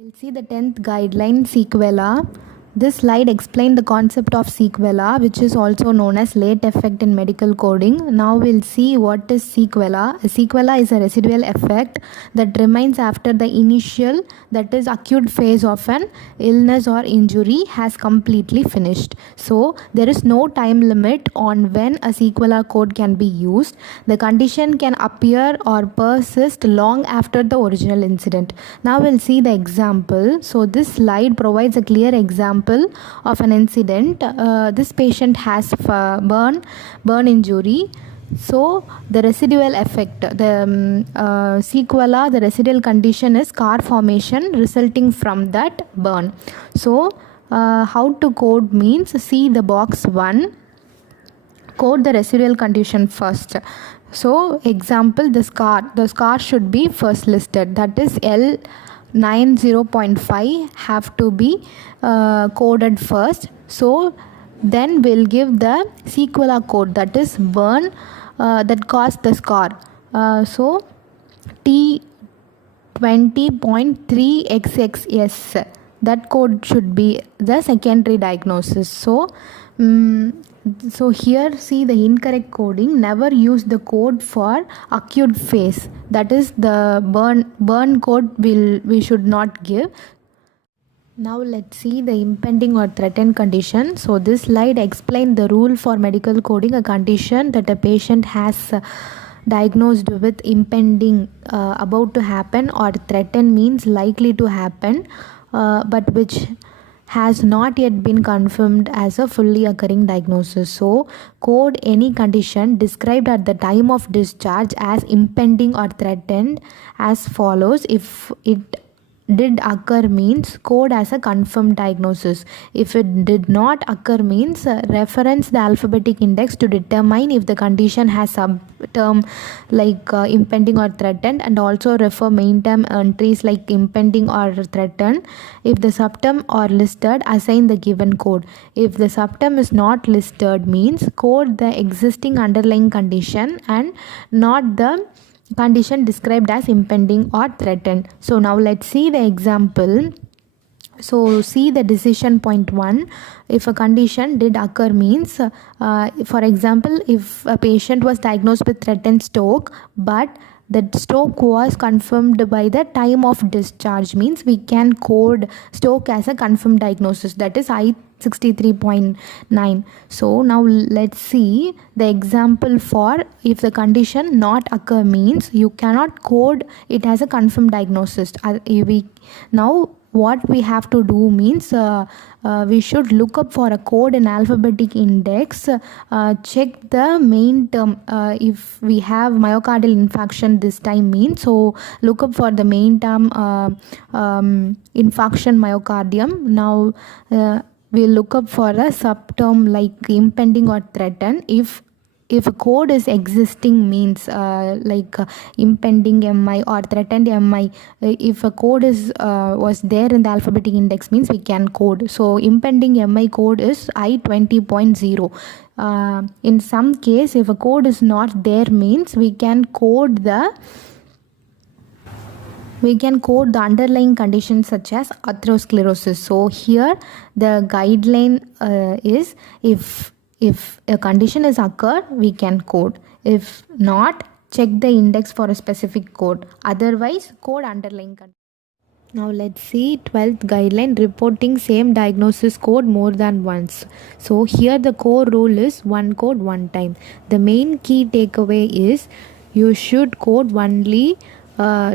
We'll see the 10th guideline, sequela. This slide explains the concept of sequela, which is also known as late effect in medical coding. Now we'll see what is sequela. A sequela is a residual effect that remains after the initial, that is acute phase of an illness or injury has completely finished. So there is no time limit on when a sequela code can be used. The condition can appear or persist long after the original incident. Now we'll see the example. So this slide provides a clear example of an incident. This patient has burn injury. So the residual effect, the sequela, the residual condition is scar formation resulting from that burn. So how to code means, see the box 1, code the residual condition first. So example, the scar should be first listed, that is L90.5 have to be coded first. So then we'll give the sequela code, that is burn that caused the scar. So T20.3XXS, that code should be the secondary diagnosis. So here see the incorrect coding. Never use the code for acute phase, that is the burn code we should not give. Now let's see the impending or threatened condition. So this slide explains the rule for medical coding. A condition that a patient has diagnosed with impending, about to happen, or threatened means likely to happen, but which has not yet been confirmed as a fully occurring diagnosis. So code any condition described at the time of discharge as impending or threatened as follows. If it did occur means code as a confirmed diagnosis. If it did not occur means reference the alphabetic index to determine if the condition has subterm like impending or threatened, and also refer main term entries like impending or threatened. If the subterm are listed, assign the given code. If the subterm is not listed means code the existing underlying condition and not the condition described as impending or threatened. So now let's see the example. So see the decision point 1. If a condition did occur means, for example, if a patient was diagnosed with threatened stroke, but that stroke was confirmed by the time of discharge means we can code stroke as a confirmed diagnosis, that is I63.9. So now let's see the example for if the condition not occur means you cannot code it as a confirmed diagnosis. Now what we have to do means we should look up for a code in alphabetic index, check the main term. If we have myocardial infarction this time means, so look up for the main term infarction myocardium. Now we'll look up for a subterm like impending or threatened. If a code is existing means impending MI or threatened MI, if a code is was there in the alphabetic index means we can code. So impending MI code is I20.0. In some case, if a code is not there means we can code the underlying conditions such as atherosclerosis. So here the guideline is if a condition is occurred, we can code. If not, check the index for a specific code. Otherwise, code underlying condition. Now let's see 12th guideline, reporting same diagnosis code more than once. So here the core rule is one code one time. The main key takeaway is you should code only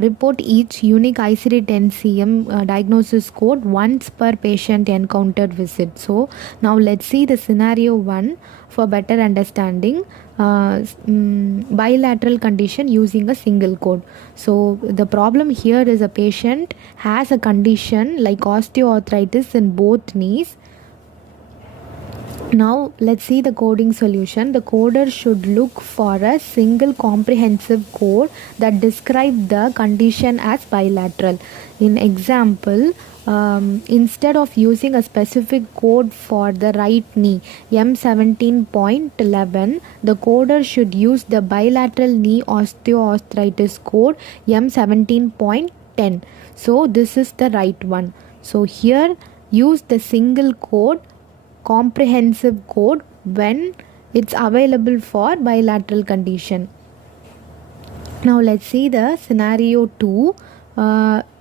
report each unique ICD 10 CM diagnosis code once per patient encountered visit. So now let's see the scenario 1 for better understanding. Bilateral condition using a single code. So the problem here is a patient has a condition like osteoarthritis in both knees. Now let's see the coding solution. The coder should look for a single comprehensive code that describes the condition as bilateral. In example, instead of using a specific code for the right knee M17.11, the coder should use the bilateral knee osteoarthritis code M17.12. 10. So this is the right one. So here use the single code, comprehensive code when it's available for bilateral condition. Now let's see the scenario 2.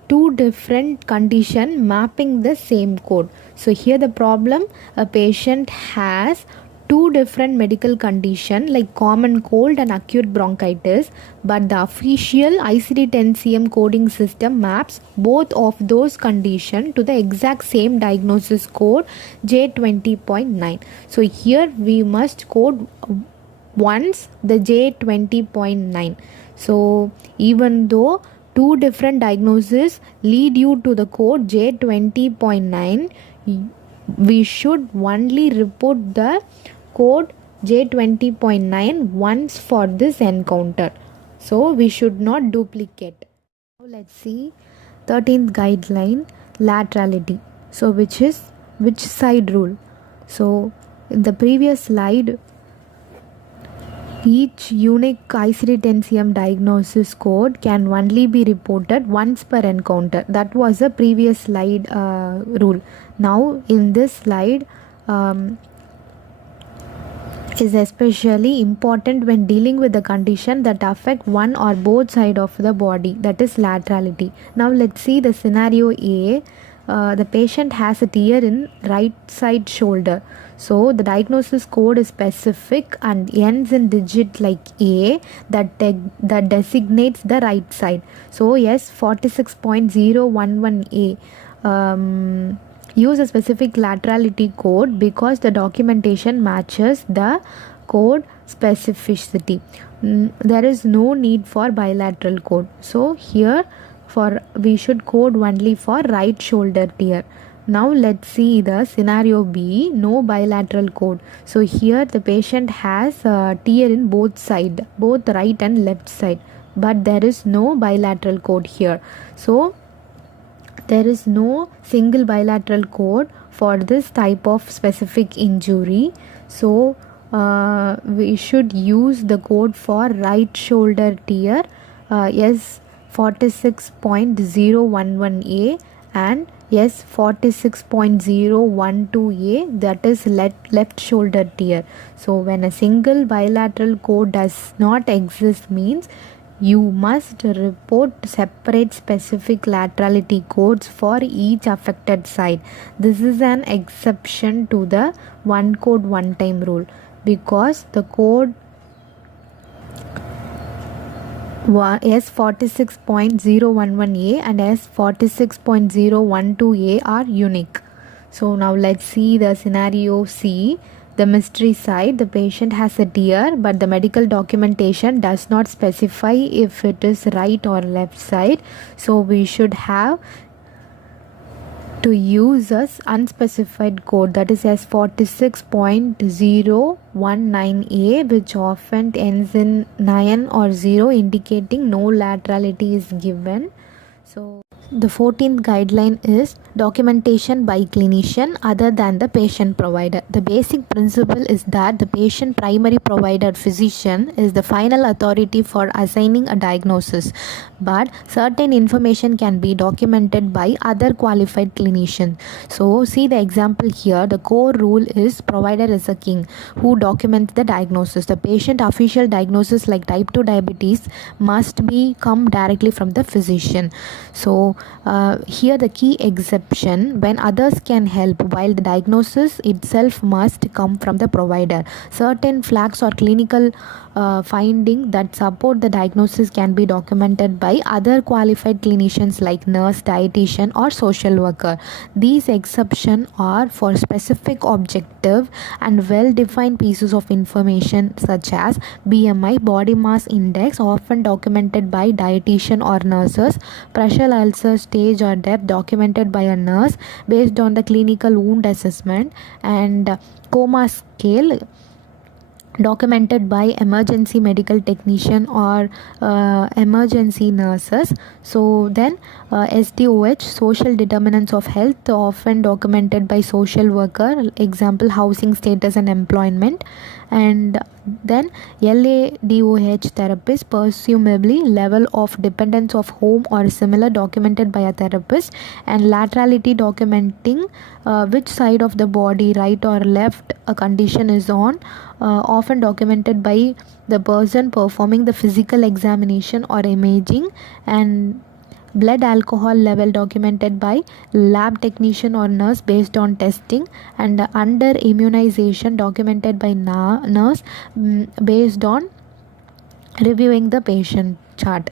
Two different condition mapping the same code. So here the problem, a patient has two different medical condition like common cold and acute bronchitis, but the official ICD-10 CM coding system maps both of those condition to the exact same diagnosis code J20.9. So here we must code once the J20.9. So even though two different diagnoses lead you to the code J20.9, we should only report the code J20.9 once for this encounter. So we should not duplicate. Now let's see 13th guideline, laterality. So which side rule? So in the previous slide, each unique ICD-10 CM diagnosis code can only be reported once per encounter. That was a previous slide rule. Now in this slide is especially important when dealing with the condition that affect one or both side of the body, that is laterality. Now let's see the scenario A. The patient has a tear in right side shoulder. So the diagnosis code is specific and ends in digit like A that designates the right side. So yes, 46.011A. Use a specific laterality code because the documentation matches the code specificity. There is no need for bilateral code. So here we should code only for right shoulder tear. Now let's see the scenario B, no bilateral code. So here the patient has tear in both side, both right and left side, but there is no bilateral code here. So there is no single bilateral code for this type of specific injury. So we should use the code for right shoulder tear, yes, 46.011A and yes, 46.012A, that is left shoulder tear. So when a single bilateral code does not exist means you must report separate specific laterality codes for each affected side. This is an exception to the one code one time rule because the code S46.011A and S46.012A are unique. So now let's see the scenario C. The mystery side, the patient has a tear but the medical documentation does not specify if it is right or left side. So we should have to use a unspecified code, that is S46.019A, which often ends in 9 or 0, indicating no laterality is given. So the 14th guideline is documentation by clinician other than the patient provider. The basic principle is that the patient primary provider physician is the final authority for assigning a diagnosis, but certain information can be documented by other qualified clinicians. So see the example here. The core rule is provider is a king who documents the diagnosis. The patient official diagnosis like type 2 diabetes must come directly from the physician. So here the key exception, when others can help while the diagnosis itself must come from the provider. Certain flags or clinical finding that support the diagnosis can be documented by other qualified clinicians like nurse, dietitian or social worker. These exceptions are for specific objective and well-defined pieces of information such as BMI, body mass index, often documented by dietitian or nurses, pressure ulcer stage or depth documented by a nurse based on the clinical wound assessment, and coma scale documented by emergency medical technician or emergency nurses. So then SDOH, social determinants of health, often documented by social worker, example housing status and employment, and then LADOH therapist, presumably level of dependence of home or similar documented by a therapist, and laterality documenting which side of the body, right or left, a condition is on, often documented by the person performing the physical examination or imaging, and blood alcohol level documented by lab technician or nurse based on testing, and under immunization documented by nurse based on reviewing the patient chart.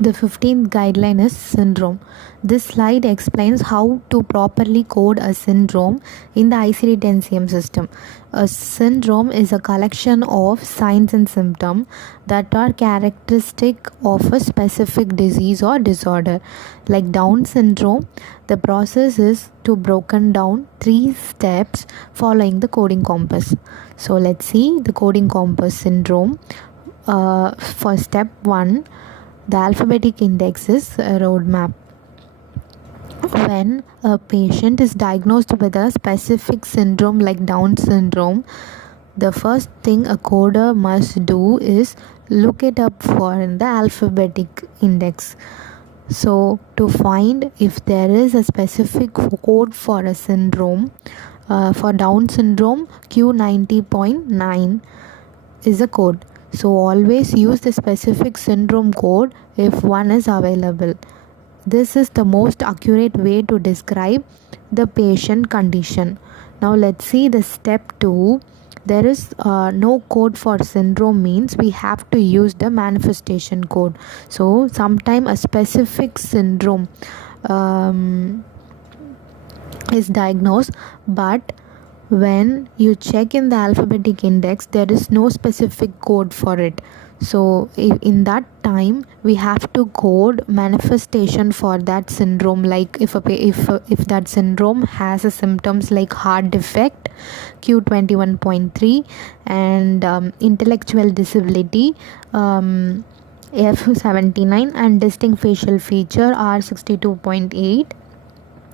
The 15th guideline is syndrome. This slide explains how to properly code a syndrome in the ICD-10-CM system. A syndrome is a collection of signs and symptoms that are characteristic of a specific disease or disorder. Like Down syndrome, the process is to broken down 3 steps following the coding compass. So let's see the coding compass syndrome. For step 1, the alphabetic index is a roadmap. When a patient is diagnosed with a specific syndrome like Down syndrome, the first thing a coder must do is look it up for the alphabetic index. So to find if there is a specific code for a syndrome, for Down syndrome, Q90.9 is a code. So always use the specific syndrome code if one is available. This is the most accurate way to describe the patient condition. Now let's see the step 2. There is no code for syndrome means we have to use the manifestation code. So sometime a specific syndrome is diagnosed, but when you check in the alphabetic index, there is no specific code for it. So in that time we have to code manifestation for that syndrome. Like if that syndrome has a symptoms like heart defect, Q21.3, and intellectual disability, F79, and distinct facial feature, R62.8,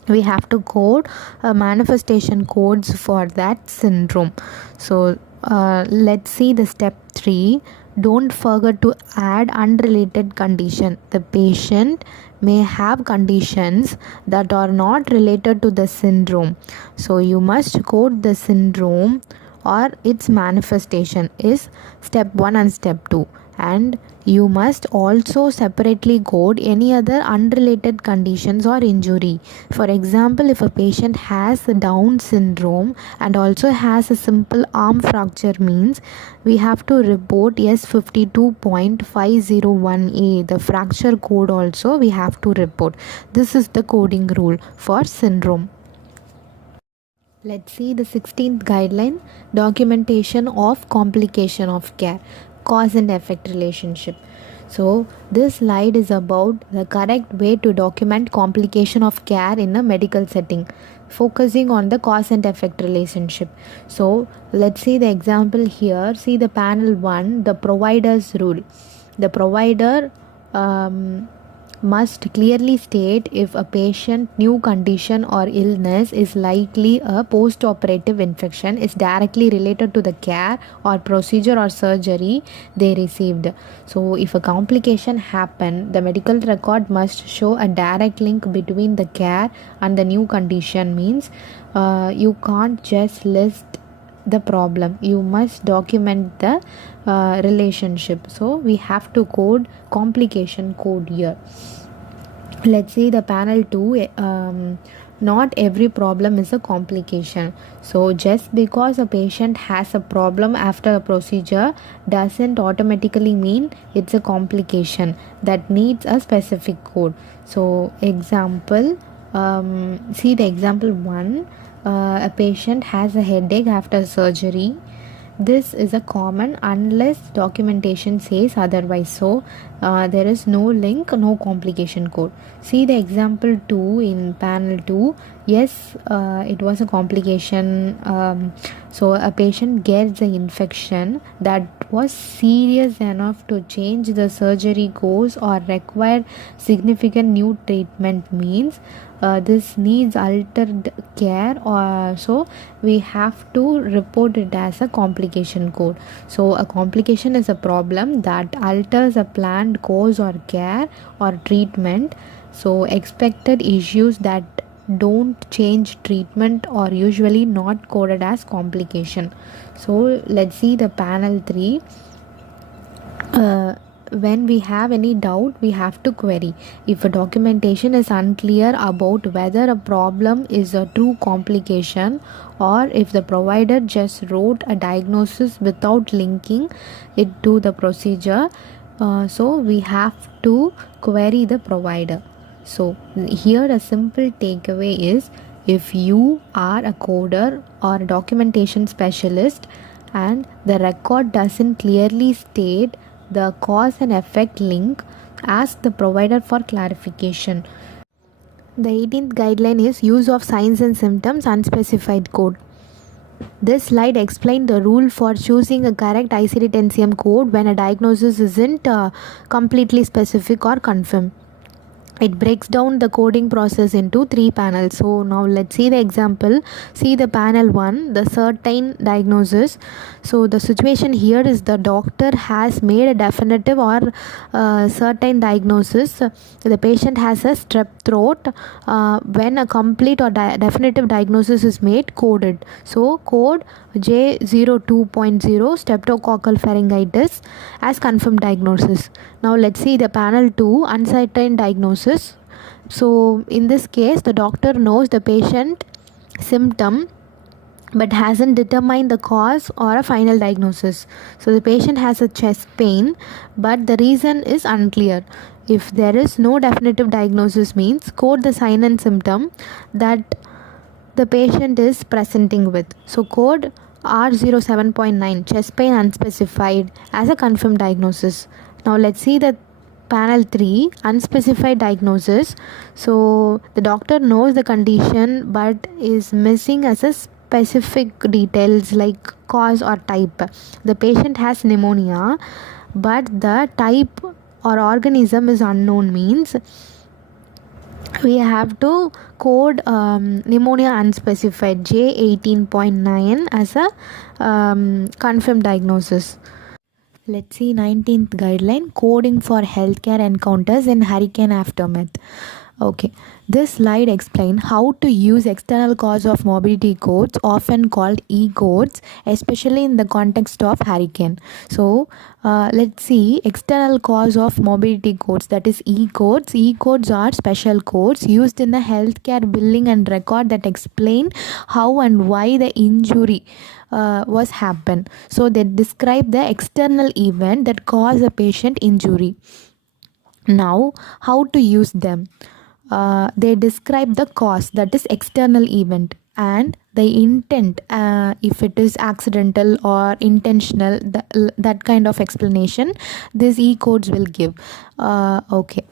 we have to code manifestation codes for that syndrome. So let's see the step 3. Don't forget to add unrelated condition. The patient may have conditions that are not related to the syndrome, so you must code the syndrome or its manifestation is step 1 and step 2, and you must also separately code any other unrelated conditions or injury. For example, if a patient has Down syndrome and also has a simple arm fracture means we have to report S52.501A, the fracture code also we have to report. This is the coding rule for syndrome. Let's see the 16th guideline, documentation of complication of care, cause and effect relationship. So this slide is about the correct way to document complication of care in a medical setting, focusing on the cause and effect relationship. So let's see the example here. See the panel 1, the provider's rule. The provider must clearly state if a patient new condition or illness is likely a post-operative infection, is directly related to the care or procedure or surgery they received. So if a complication happened, the medical record must show a direct link between the care and the new condition. Means you can't just list the problem, you must document the relationship. So we have to code complication code here. Let's see the panel 2. Not every problem is a complication. So just because a patient has a problem after a procedure doesn't automatically mean it's a complication that needs a specific code. So example, see the example 1. A patient has a headache after surgery. This is a common unless documentation says otherwise. So there is no link, no complication code. See the example 2 in panel 2. Yes, it was a complication. So a patient gets an infection that was serious enough to change the surgery course or require significant new treatment means this needs altered care, or so we have to report it as a complication code. So a complication is a problem that alters a planned course or care or treatment. So expected issues that don't change treatment are usually not coded as complication. So let's see the panel 3. When we have any doubt, we have to query. If a documentation is unclear about whether a problem is a true complication, or if the provider just wrote a diagnosis without linking it to the procedure, so we have to query the provider. So here a simple takeaway is, if you are a coder or a documentation specialist and the record doesn't clearly state the cause and effect link, ask the provider for clarification. The 18th guideline is use of signs and symptoms unspecified code. This slide explains the rule for choosing a correct ICD-10 code when a diagnosis isn't completely specific or confirmed. It breaks down the coding process into 3 panels. So now let's see the example. See the panel 1, the certain diagnosis. So the situation here is the doctor has made a definitive or certain diagnosis. The patient has a strep throat. When a complete or definitive diagnosis is made, coded. So code J02.0 streptococcal pharyngitis as confirmed diagnosis. Now let's see the panel 2, uncertain diagnosis. So in this case, the doctor knows the patient symptom but hasn't determined the cause or a final diagnosis. So the patient has a chest pain but the reason is unclear. If there is no definitive diagnosis means code the sign and symptom that the patient is presenting with. So code R07.9 chest pain unspecified as a confirmed diagnosis. Now let's see the panel 3, unspecified diagnosis. So the doctor knows the condition but is missing as a specific details like cause or type. The patient has pneumonia but the type or organism is unknown means we have to code pneumonia unspecified J18.9 as a confirmed diagnosis. Let's see 19th guideline, coding for healthcare encounters in hurricane aftermath. Okay, this slide explains how to use external cause of morbidity codes, often called E-codes, especially in the context of hurricane. So let's see external cause of morbidity codes, that is E-codes. E-codes are special codes used in the healthcare billing and record that explain how and why the injury was happened. So they describe the external event that caused a patient injury. Now how to use them? They describe the cause, that is external event, and the intent, if it is accidental or intentional, that kind of explanation these E-codes will give. Okay.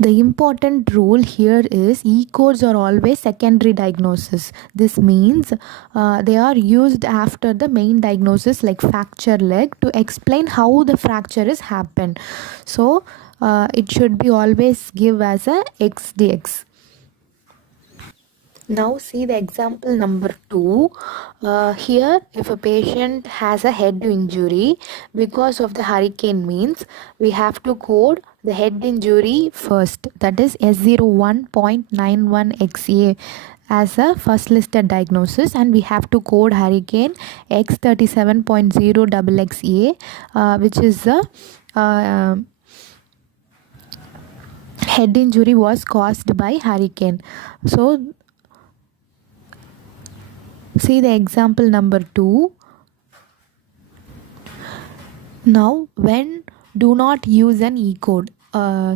The important rule here is E-codes are always secondary diagnosis. This means they are used after the main diagnosis like fracture leg to explain how the fracture is happened. So it should be always give as a XDX. Now see the example number 2. Here if a patient has a head injury because of the hurricane means we have to code the head injury first, that is S01.91XA as a first listed diagnosis, and we have to code hurricane X37.0XXA which is the head injury was caused by hurricane. So see the example number 2. Now when do not use an E-code,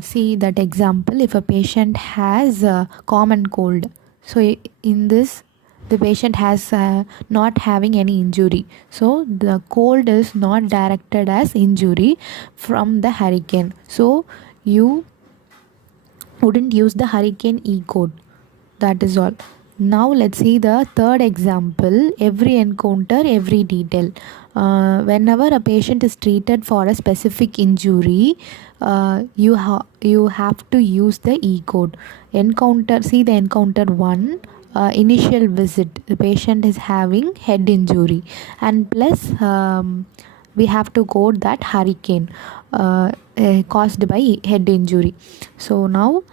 see that example. If a patient has a common cold, so in this the patient has not having any injury, so the cold is not directed as injury from the hurricane, so you wouldn't use the hurricane E-code. That is all. Now let's see the third example, every encounter, every detail. Whenever a patient is treated for a specific injury, you have to use the E code. Encounter, see the encounter 1, initial visit, the patient is having head injury, and plus we have to code that hurricane caused by head injury. So now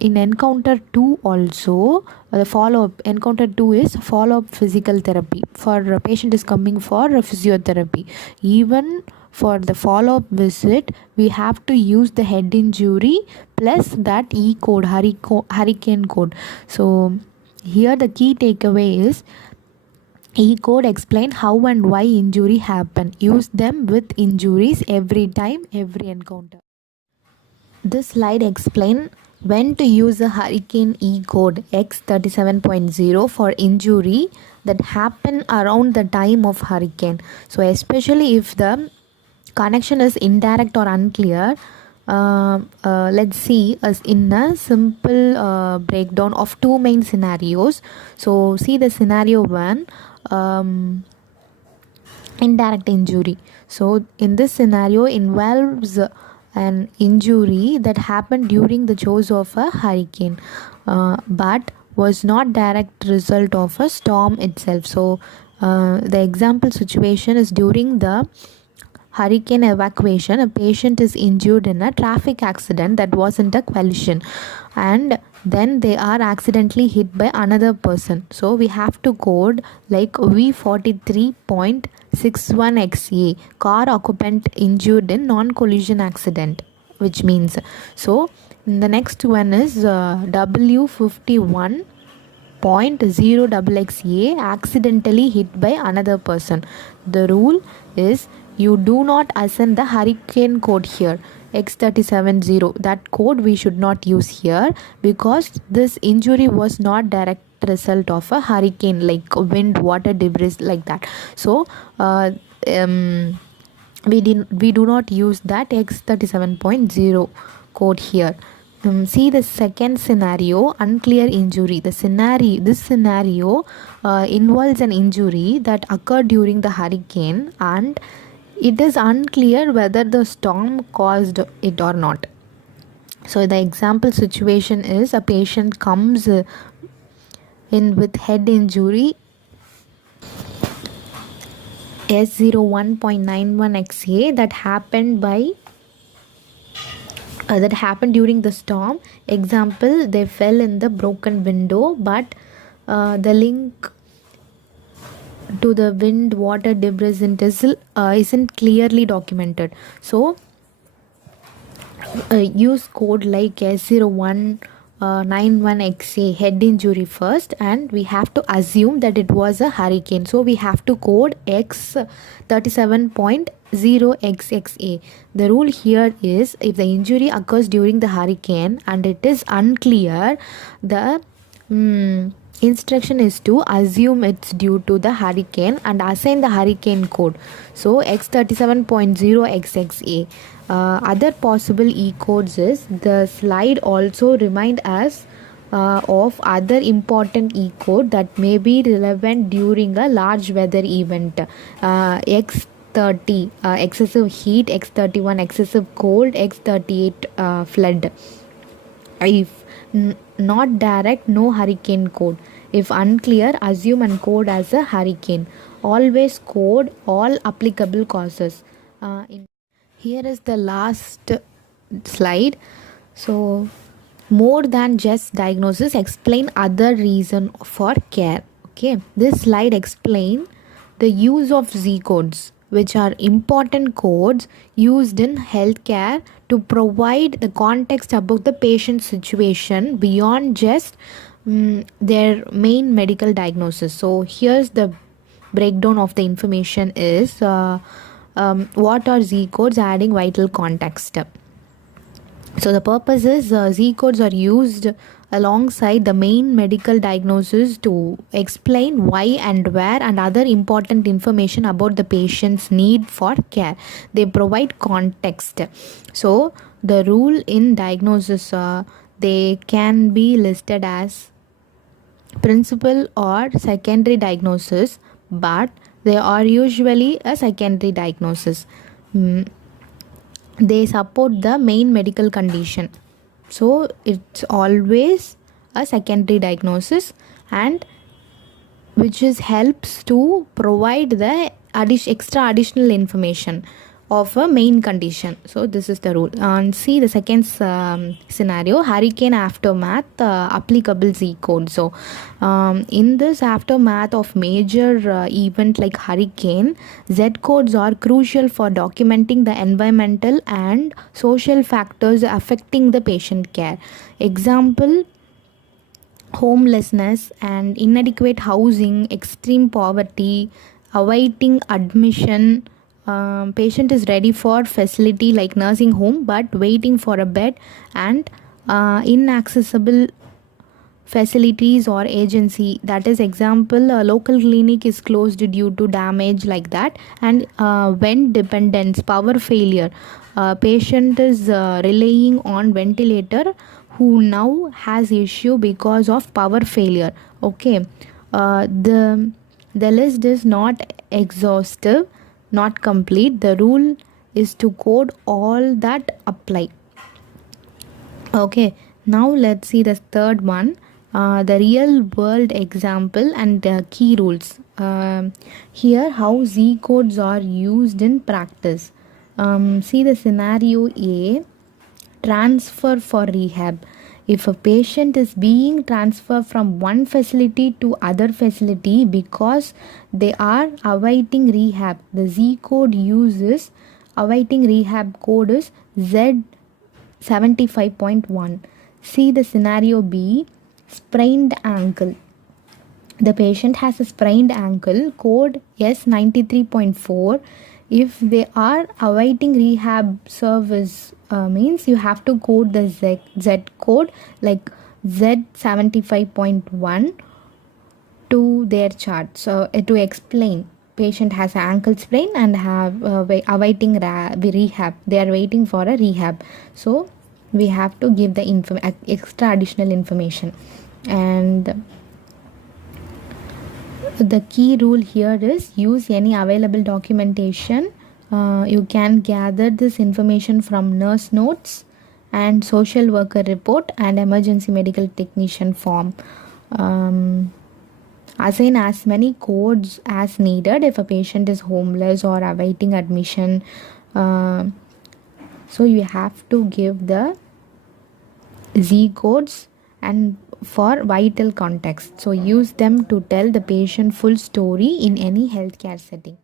in encounter 2 also, the follow-up encounter 2 is follow-up physical therapy, for a patient is coming for a physiotherapy. Even for the follow-up visit, we have to use the head injury plus that E code, hurricane code. So here the key takeaway is E code explain how and why injury happen. Use them with injuries every time, every encounter. This slide explains when to use a hurricane E code X37.0 for injury that happen around the time of hurricane. So especially if the connection is indirect or unclear, let's see as in a simple breakdown of two main scenarios. So see the scenario 1, indirect injury. So in this scenario involves an injury that happened during the course of a hurricane, but was not direct result of a storm itself. So the example situation is during the hurricane evacuation, a patient is injured in a traffic accident that wasn't a collision, and then they are accidentally hit by another person. So we have to code like V43.61XA, car occupant injured in non-collision accident, which means, so the next one is W51.0XXA, accidentally hit by another person. The rule is you do not assign the hurricane code here, X370. That code we should not use here because this injury was not direct result of a hurricane like wind, water, debris like that. So we do not use that X37.0 code here. See the second scenario, unclear injury. This scenario involves an injury that occurred during the hurricane and it is unclear whether the storm caused it or not. So the example situation is a patient comes in with head injury S01.91XA that happened during the storm. Example, they fell in the broken window, but the link to the wind, water, debris isn't clearly documented. So use code like S0191XA, head injury first, and we have to assume that it was a hurricane. So we have to code X37.0XXA. The rule here is if the injury occurs during the hurricane and it is unclear, the instruction is to assume it's due to the hurricane and assign the hurricane code. So X37.0XXA. Other possible E codes is the slide also remind us of other important E code that may be relevant during a large weather event. X30 excessive heat, X31 excessive cold, X38 flood. If not direct, no hurricane code. If unclear, assume and code as a hurricane. Always code all applicable causes. Here is the last slide. So more than just diagnosis, explain other reason for care. Okay, this slide explain the use of Z codes, which are important codes used in healthcare to provide the context about the patient's situation beyond just their main medical diagnosis. So here's the breakdown of the information is what are Z codes, adding vital context. So the purpose is Z codes are used alongside the main medical diagnosis to explain why and where and other important information about the patient's need for care. They provide context. So the rule in diagnosis, they can be listed as principal or secondary diagnosis, but they are usually a secondary diagnosis. They support the main medical condition, so it's always a secondary diagnosis, and which is helps to provide the extra additional information of a main condition. So this is the rule. And see the second scenario, hurricane aftermath, applicable Z code. So in this aftermath of major event like hurricane, Z codes are crucial for documenting the environmental and social factors affecting the patient care. Example, homelessness and inadequate housing, extreme poverty, awaiting admission. Patient is ready for facility like nursing home but waiting for a bed, and inaccessible facilities or agency, that is example, a local clinic is closed due to damage like that. And vent dependence, power failure, patient is relying on ventilator who now has issue because of power failure. Okay, the list is not exhaustive, not complete. The rule is to code all that apply. Okay, now let's see the third one, the real world example and the key rules. Here, how Z codes are used in practice. See the scenario A, transfer for rehab. If a patient is being transferred from one facility to other facility because they are awaiting rehab, the Z code uses awaiting rehab code is Z75.1. See the scenario B, sprained ankle. The patient has a sprained ankle, code S93.4. If they are awaiting rehab service, means you have to code the Z code like Z75.1 to their chart. So to explain, patient has an ankle sprain and have awaiting rehab. They are waiting for a rehab. So we have to give the extra additional information. And the key rule here is use any available documentation. You can gather this information from nurse notes and social worker report and emergency medical technician form. Assign as many codes as needed if a patient is homeless or awaiting admission. So you have to give the Z codes and for vital context. So use them to tell the patient full story in any healthcare setting.